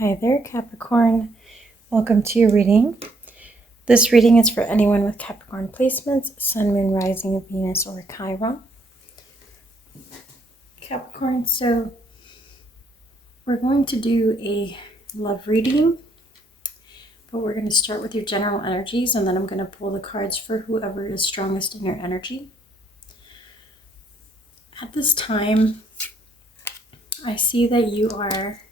Hi there, Capricorn. Welcome to your reading. This reading is for anyone with Capricorn placements, Sun, Moon, Rising of Venus, or Chiron. Capricorn, so we're going to do a love reading, but we're going to start with your general energies, and then I'm going to pull the cards for whoever is strongest in your energy. At this time, I see that you are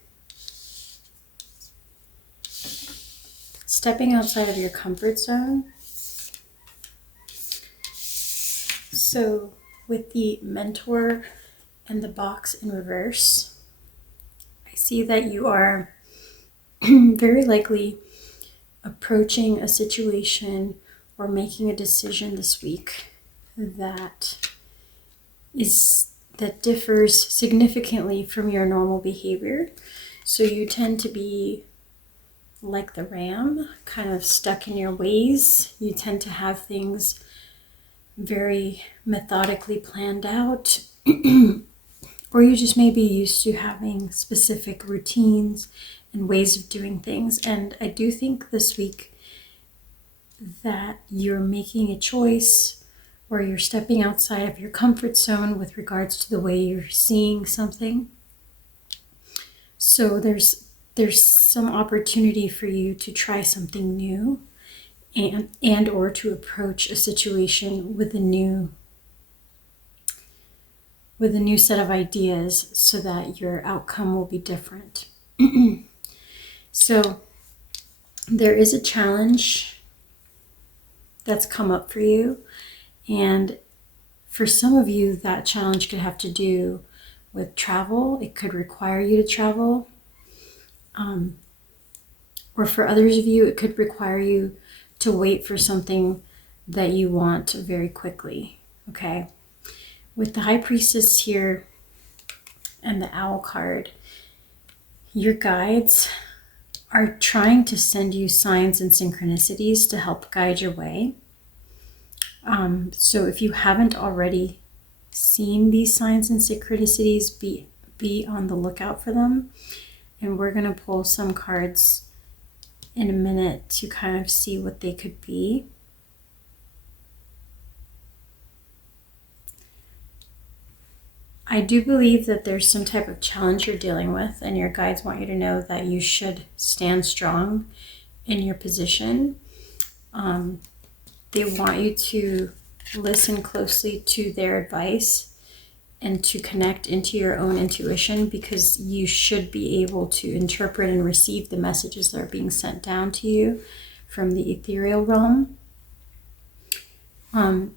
stepping outside of your comfort zone. So with the mentor and the box in reverse, I see that you are very likely approaching a situation or making a decision this week that differs significantly from your normal behavior. So you tend to be like the ram, kind of stuck in your ways. You tend to have things very methodically planned out, or you just may be used to having specific routines and ways of doing things. And I do think this week that you're making a choice, or you're stepping outside of your comfort zone with regards to the way you're seeing something. So there's some opportunity for you to try something new and or to approach a situation with a new set of ideas so that your outcome will be different. So there is a challenge that's come up for you, and for some of you that challenge could have to do with travel. It could require you to travel. Or for others of you, it could require you to wait for something that you want very quickly, okay? With the High Priestess here and the Owl card, your guides are trying to send you signs and synchronicities to help guide your way. So if you haven't already seen these signs and synchronicities, be on the lookout for them. And we're going to pull some cards in a minute to kind of see what they could be. I do believe that there's some type of challenge you're dealing with, and your guides want you to know that you should stand strong in your position. They want you to listen closely to their advice and to connect into your own intuition, because you should be able to interpret and receive the messages that are being sent down to you from the ethereal realm.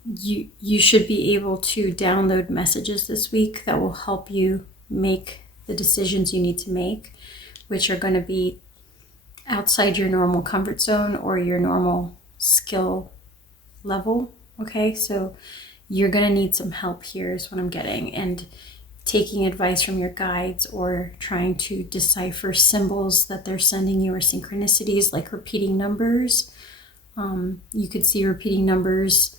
You should be able to download messages this week that will help you make the decisions you need to make, which are going to be outside your normal comfort zone or your normal skill level. Okay, so you're going to need some help here is what I'm getting, and taking advice from your guides or trying to decipher symbols that they're sending you, or synchronicities like repeating numbers. You could see repeating numbers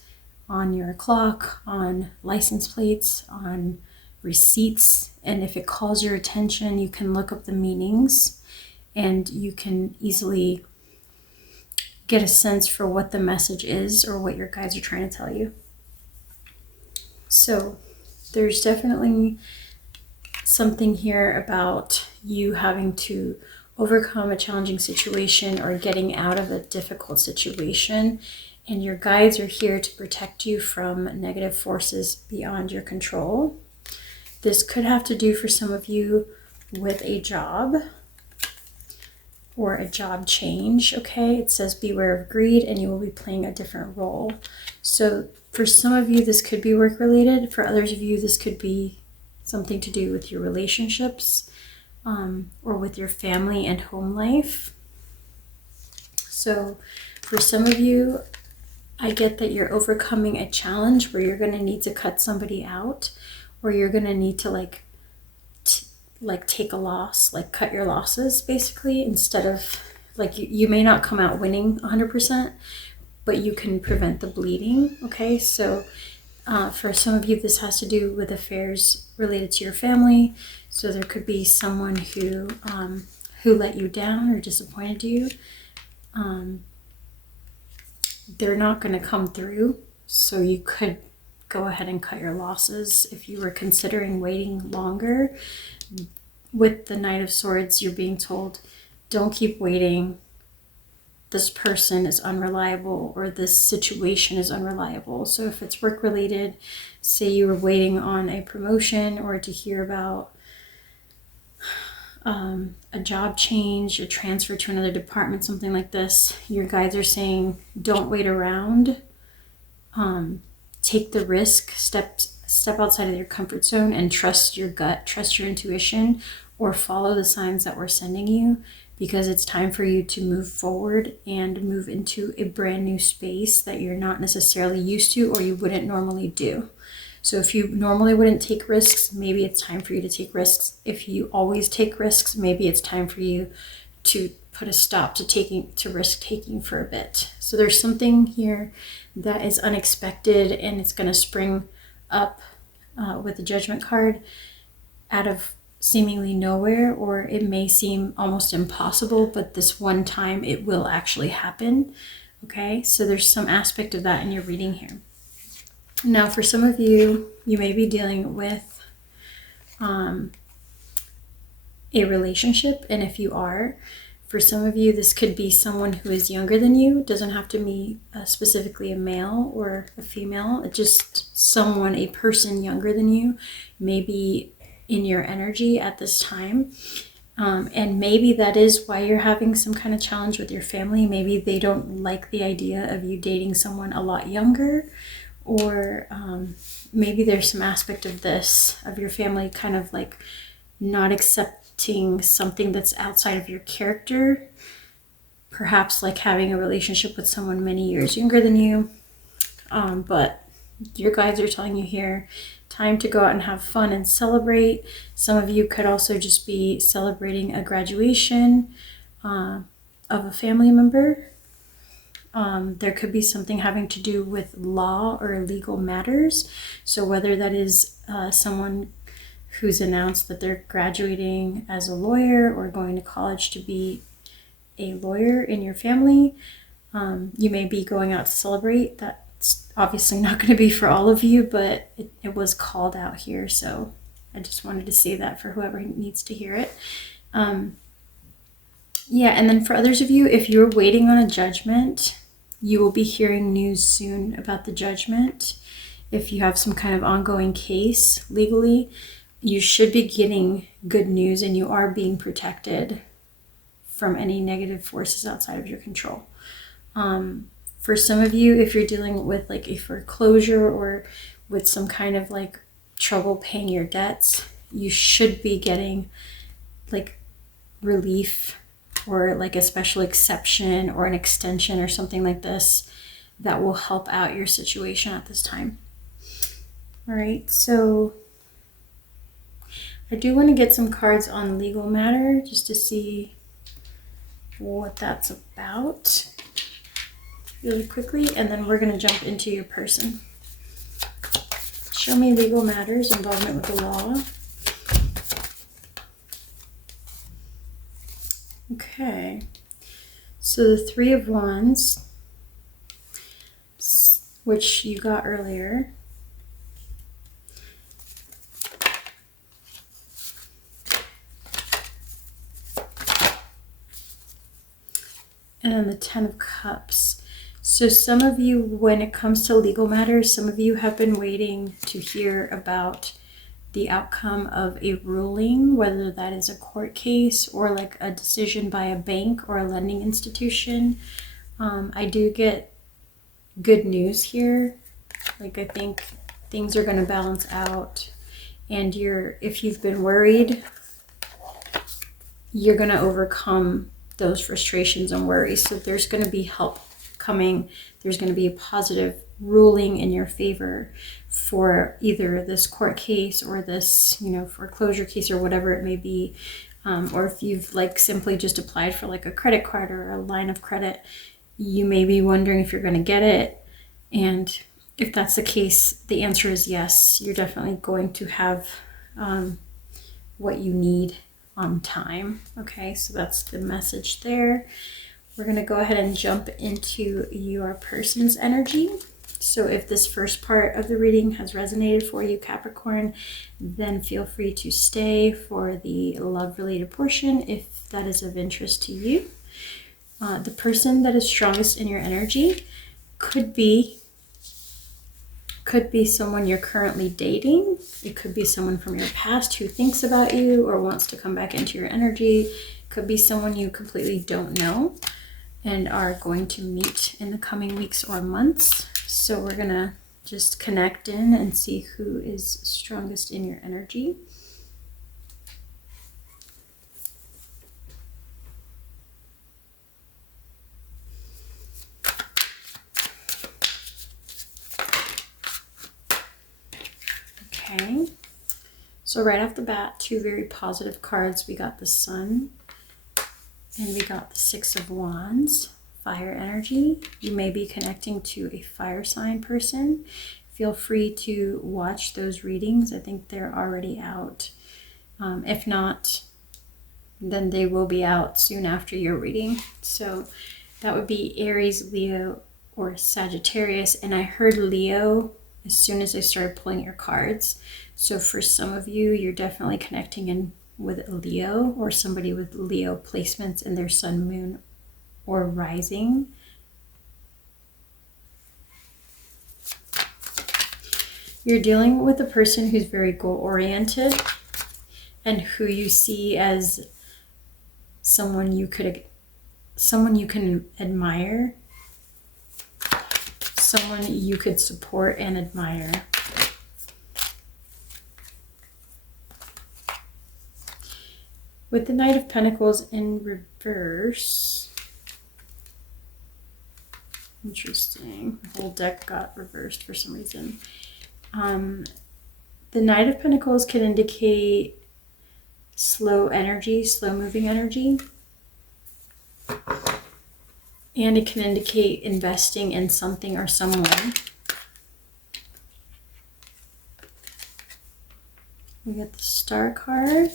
on your clock, on license plates, on receipts, and if it calls your attention, you can look up the meanings and you can easily get a sense for what the message is or what your guides are trying to tell you. So there's definitely something here about you having to overcome a challenging situation or getting out of a difficult situation, and your guides are here to protect you from negative forces beyond your control. This could have to do for some of you with a job or a job change, okay? It says beware of greed and you will be playing a different role. So for some of you, this could be work related. For others of you, this could be something to do with your relationships or with your family and home life. So for some of you, I get that you're overcoming a challenge where you're going to need to cut somebody out, or you're going to need to like take a loss, like cut your losses basically, instead of like you may not come out winning 100%, but you can prevent the bleeding. Okay, so for some of you, this has to do with affairs related to your family. So there could be someone who who let you down or disappointed you, they're not going to come through. So you could go ahead and cut your losses if you were considering waiting longer. With the Knight of Swords, you're being told, don't keep waiting. This person is unreliable, or this situation is unreliable. So if it's work related, say you were waiting on a promotion or to hear about a job change, a transfer to another department, something like this, your guides are saying, don't wait around. Take the risk, step outside of your comfort zone and trust your gut, trust your intuition, or follow the signs that we're sending you, because it's time for you to move forward and move into a brand new space that you're not necessarily used to or you wouldn't normally do. So if you normally wouldn't take risks, maybe it's time for you to take risks. If you always take risks, maybe it's time for you to put a stop to risk taking for a bit. So there's something here that is unexpected, and it's going to spring up with the Judgment card out of seemingly nowhere, or it may seem almost impossible, but this one time it will actually happen. Okay, so there's some aspect of that in your reading here. Now, for some of you, you may be dealing with a relationship, and if you are, for some of you, this could be someone who is younger than you. It doesn't have to be specifically a male or a female. It's just someone, a person younger than you, maybe in your energy at this time. And maybe that is why you're having some kind of challenge with your family. Maybe they don't like the idea of you dating someone a lot younger, or maybe there's some aspect of this, of your family kind of like not accepting something that's outside of your character, perhaps like having a relationship with someone many years younger than you. But your guides are telling you here, time to go out and have fun and celebrate. Some of you could also just be celebrating a graduation of a family member. There could be something having to do with law or legal matters. So whether that is someone who's announced that they're graduating as a lawyer or going to college to be a lawyer in your family, you may be going out to celebrate. That's obviously not going to be for all of you, but it was called out here. So I just wanted to say that for whoever needs to hear it. Yeah, and then for others of you, if you're waiting on a judgment, you will be hearing news soon about the judgment. If you have some kind of ongoing case legally, you should be getting good news, and you are being protected from any negative forces outside of your control. For some of you, if you're dealing with like a foreclosure or with some kind of like trouble paying your debts, you should be getting like relief or like a special exception or an extension or something like this that will help out your situation at this time. All right, so I do want to get some cards on legal matter just to see what that's about really quickly, and then we're going to jump into your person. Show me legal matters, involvement with the law. Okay, so the Three of Wands, which you got earlier. And then the Ten of Cups. So some of you, when it comes to legal matters, some of you have been waiting to hear about the outcome of a ruling, whether that is a court case or like a decision by a bank or a lending institution. I do get good news here. Like, I think things are going to balance out, and if you've been worried, you're going to overcome those frustrations and worries. So there's going to be help coming. There's going to be a positive ruling in your favor for either this court case or this, foreclosure case or whatever it may be. Or if you've like simply just applied for like a credit card or a line of credit, you may be wondering if you're going to get it. And if that's the case, the answer is yes. You're definitely going to have what you need on time. Okay, so that's the message there. We're going to go ahead and jump into your person's energy. So if this first part of the reading has resonated for you, Capricorn, then feel free to stay for the love-related portion if that is of interest to you. The person that is strongest in your energy could be someone you're currently dating. It could be someone from your past who thinks about you or wants to come back into your energy. It could be someone you completely don't know and are going to meet in the coming weeks or months. So we're gonna just connect in and see who is strongest in your energy. Okay, so right off the bat, two very positive cards. We got the Sun and we got the Six of Wands, fire energy. You may be connecting to a fire sign person. Feel free to watch those readings. I think they're already out. If not, then they will be out soon after your reading. So that would be Aries, Leo, or Sagittarius. And I heard Leo as soon as I started pulling your cards. So for some of you, you're definitely connecting in with Leo or somebody with Leo placements in their sun, moon, or rising. You're dealing with a person who's very goal-oriented and who you see as someone you can admire, someone you could support and admire. With the Knight of Pentacles in reverse, interesting, the whole deck got reversed for some reason. The Knight of Pentacles can indicate slow energy, slow moving energy. And it can indicate investing in something or someone. We get the Star card,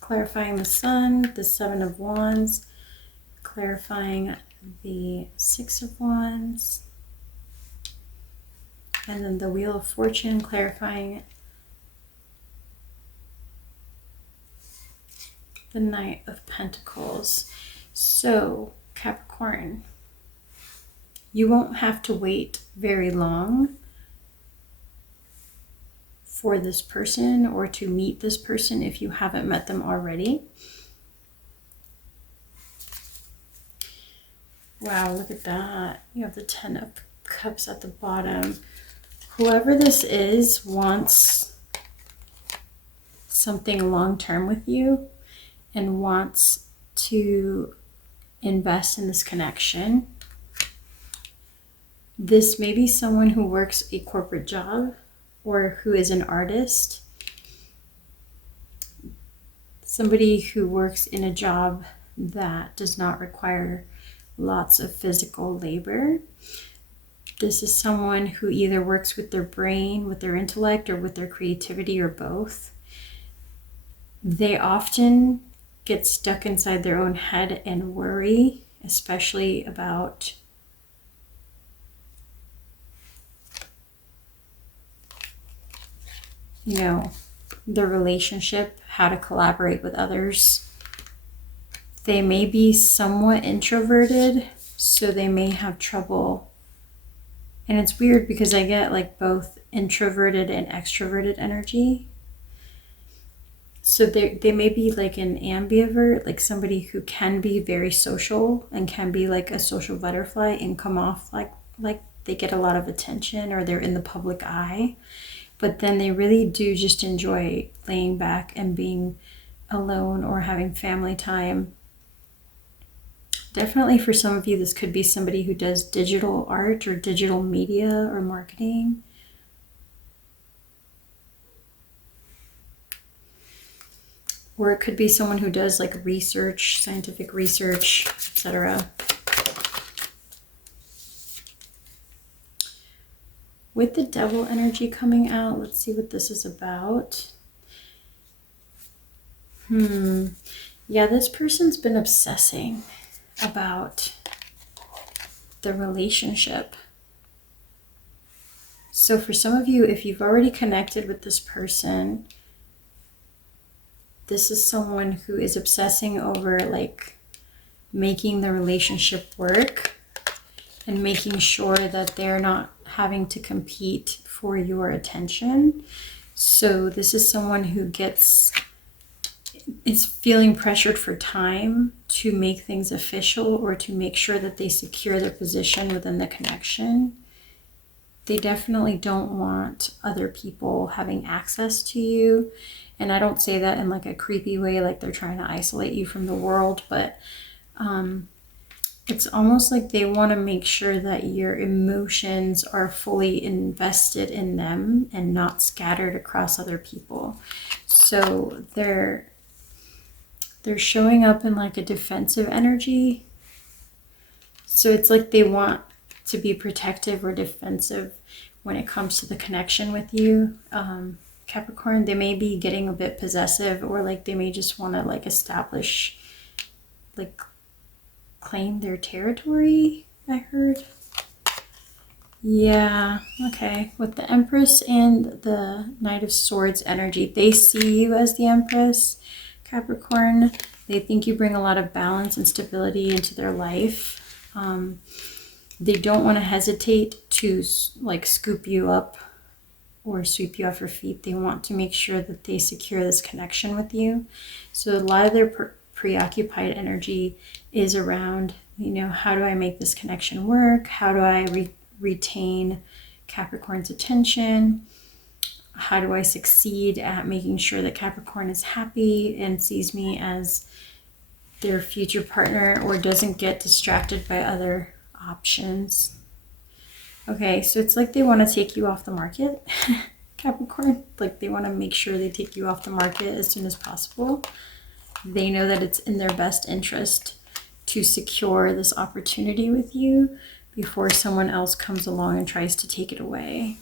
clarifying the Sun, the Seven of Wands, clarifying the Six of Wands, and then the Wheel of Fortune, clarifying the Knight of Pentacles. So, Capricorn, you won't have to wait very long for this person or to meet this person if you haven't met them already. Wow, look at that. You have the Ten of Cups at the bottom. Whoever this is wants something long-term with you and wants to invest in this connection. This may be someone who works a corporate job or who is an artist. Somebody who works in a job that does not require lots of physical labor. This is someone who either works with their brain, with their intellect, or with their creativity, or both. They often get stuck inside their own head and worry, especially about the relationship, how to collaborate with others. They may be somewhat introverted, so they may have trouble. And it's weird because I get like both introverted and extroverted energy. So they may be like an ambivert, like somebody who can be very social and can be like a social butterfly and come off like they get a lot of attention or they're in the public eye. But then they really do just enjoy laying back and being alone or having family time. Definitely for some of you, this could be somebody who does digital art or digital media or marketing. Or it could be someone who does like research, scientific research, etc. With the devil energy coming out, let's see what this is about. Yeah, this person's been obsessing about the relationship. So for some of you, if you've already connected with this person, this is someone who is obsessing over like making the relationship work and making sure that they're not having to compete for your attention. So this is someone who is feeling pressured for time to make things official or to make sure that they secure their position within the connection. They definitely don't want other people having access to you. And I don't say that in like a creepy way, like they're trying to isolate you from the world, but it's almost like they want to make sure that your emotions are fully invested in them and not scattered across other people. So they're showing up in like a defensive energy. So it's like they want to be protective or defensive when it comes to the connection with you. Capricorn, they may be getting a bit possessive, or like they may just want to like establish, like claim their territory, I heard. Yeah, okay. With the Empress and the Knight of Swords energy, they see you as the Empress, Capricorn. They think you bring a lot of balance and stability into their life. They don't want to hesitate to like scoop you up or sweep you off your feet. They want to make sure that they secure this connection with you. So a lot of their preoccupied energy is around, you know, how do I make this connection work? How do I retain Capricorn's attention? How do I succeed at making sure that Capricorn is happy and sees me as their future partner or doesn't get distracted by other options? Okay, so it's like they want to take you off the market, Capricorn. Like they want to make sure they take you off the market as soon as possible. They know that it's in their best interest to secure this opportunity with you before someone else comes along and tries to take it away.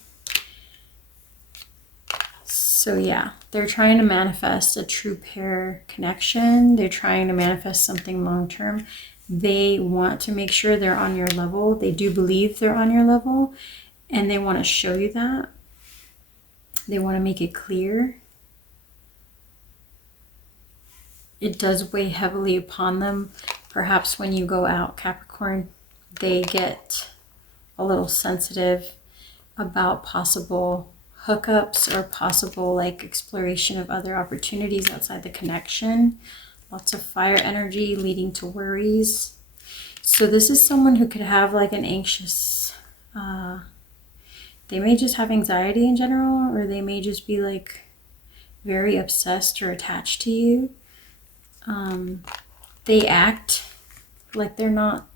So yeah, they're trying to manifest a true pair connection. They're trying to manifest something long-term. They want to make sure they're on your level. They do believe they're on your level, and they want to show you that. They want to make it clear. It does weigh heavily upon them. Perhaps when you go out, Capricorn, they get a little sensitive about possible hookups or possible like exploration of other opportunities outside the connection. Lots of fire energy leading to worries. So this is someone who could have like an anxious, they may just have anxiety in general, or they may just be like very obsessed or attached to you. They act like they're not,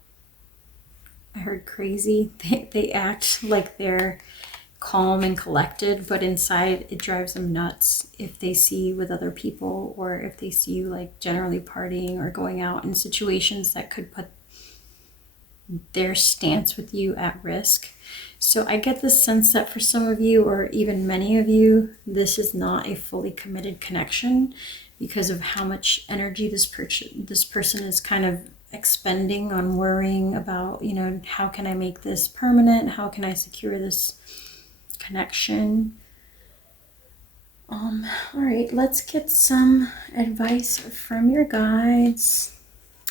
I heard crazy. They act like they're calm and collected, but inside it drives them nuts if they see you with other people, or if they see you like generally partying or going out in situations that could put their stance with you at risk. So I get the sense that for some of you, or even many of you, this is not a fully committed connection because of how much energy this person is kind of expending on worrying about, you know, how can I make this permanent? How can I secure this connection? All right, let's get some advice from your guides.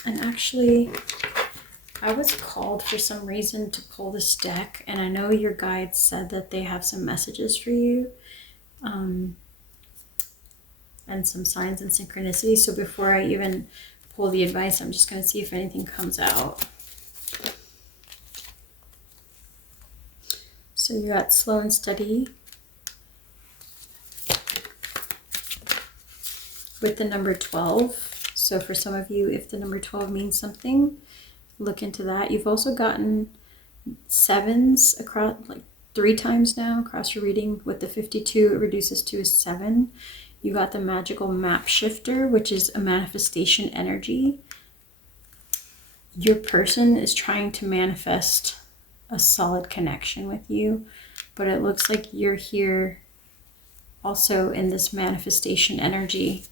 And actually, I was called for some reason to pull this deck, and I know your guides said that they have some messages for you, and some signs and synchronicities. So before I even pull the advice, I'm just going to see if anything comes out. So you're at slow and steady with the number 12. So for some of you, if the number 12 means something, look into that. You've also gotten 7s across, like 3 times now across your reading. With the 52, it reduces to a 7. You got the magical map shifter, which is a manifestation energy. Your person is trying to manifest a solid connection with you. but it looks like you're here also in this manifestation energy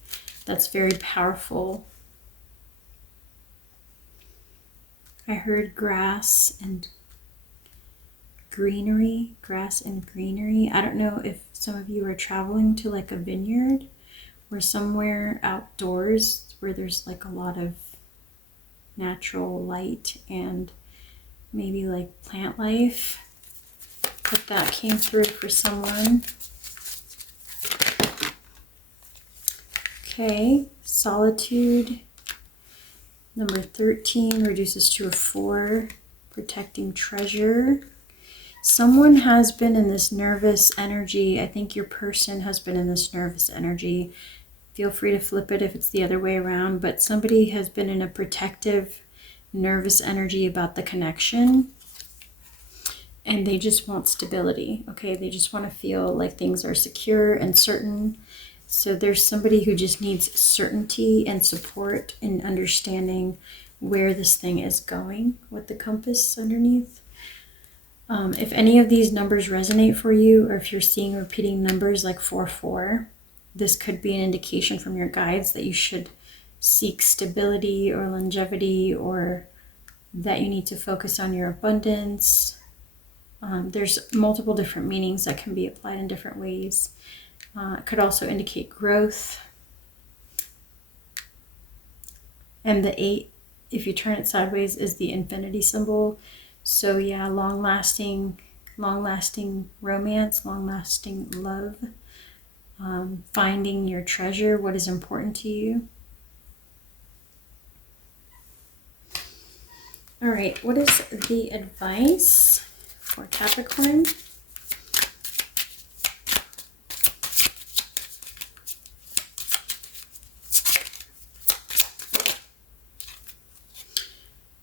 that's very powerful. I heard grass and greenery, grass and greenery. I don't know if some of you are traveling to like a vineyard or somewhere outdoors where there's like a lot of natural light and maybe like plant life, but that came through for someone. Okay, solitude. Number 13 reduces to a 4, protecting treasure. Someone has been in this nervous energy. I think your person has been in this nervous energy. Feel free to flip it if it's the other way around, but somebody has been in a protective, nervous energy about the connection, and they just want stability, okay? They just want to feel like things are secure and certain. So there's somebody who just needs certainty and support in understanding where this thing is going with the compass underneath. If any of these numbers resonate for you, or if you're seeing repeating numbers like 4-4, this could be an indication from your guides that you should seek stability or longevity, or that you need to focus on your abundance. There's multiple different meanings that can be applied in different ways. It could also indicate growth. And the 8, if you turn it sideways, is the infinity symbol. So yeah, long-lasting romance, long-lasting love, finding your treasure, what is important to you. All right, what is the advice for Capricorn?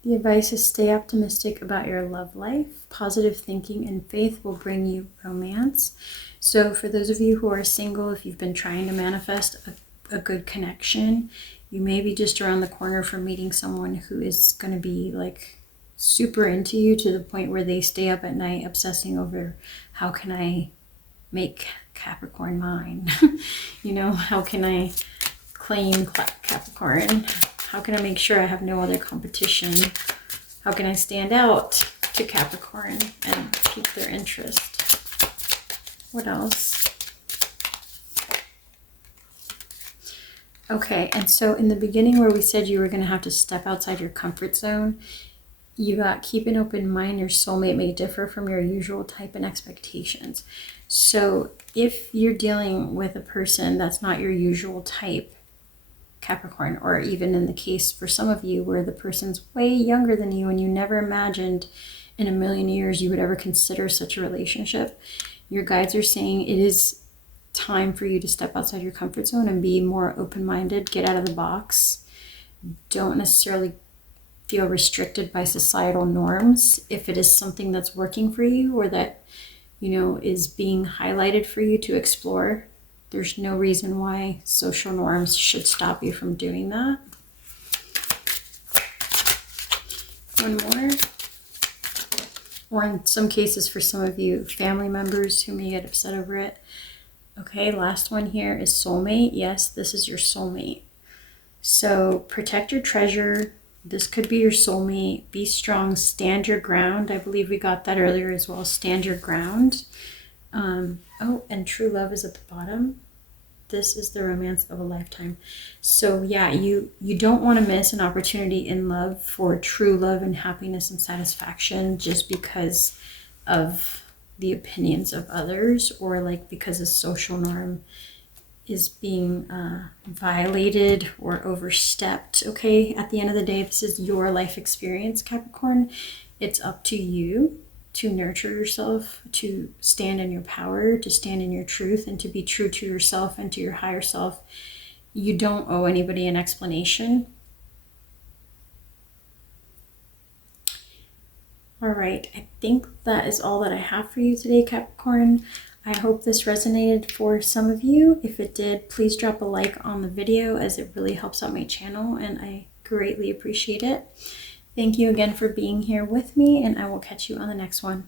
The advice is stay optimistic about your love life. Positive thinking and faith will bring you romance. So for those of you who are single, if you've been trying to manifest a good connection, you may be just around the corner from meeting someone who is going to be like super into you to the point where they stay up at night obsessing over how can I make Capricorn mine? You know, how can I claim Capricorn? How can I make sure I have no other competition? How can I stand out to Capricorn and keep their interest? What else? Okay, and so in the beginning where we said you were going to have to step outside your comfort zone, you got keep an open mind. Your soulmate may differ from your usual type and expectations. So if you're dealing with a person that's not your usual type, Capricorn, or even in the case for some of you where the person's way younger than you and you never imagined in a million years you would ever consider such a relationship, your guides are saying it is time for you to step outside your comfort zone and be more open-minded, get out of the box. Don't necessarily feel restricted by societal norms if it is something that's working for you or that, you know, is being highlighted for you to explore. There's no reason why social norms should stop you from doing that. One more. Or in some cases, for some of you, family members who may get upset over it. Okay, last one here is soulmate. Yes, this is your soulmate. So protect your treasure. This could be your soulmate. Be strong. Stand your ground. I believe we got that earlier as well. Stand your ground. Oh, and true love is at the bottom. This is the romance of a lifetime. So yeah, you don't want to miss an opportunity in love for true love and happiness and satisfaction just because of the opinions of others, or like because a social norm is being violated or overstepped. Okay, at the end of the day, this is your life experience, Capricorn. It's up to you to nurture yourself, to stand in your power, to stand in your truth, and to be true to yourself and to your higher self. You don't owe anybody an explanation. All right, I think that is all that I have for you today, Capricorn. I hope this resonated for some of you. If it did, please drop a like on the video, as it really helps out my channel and I greatly appreciate it. Thank you again for being here with me, and I will catch you on the next one.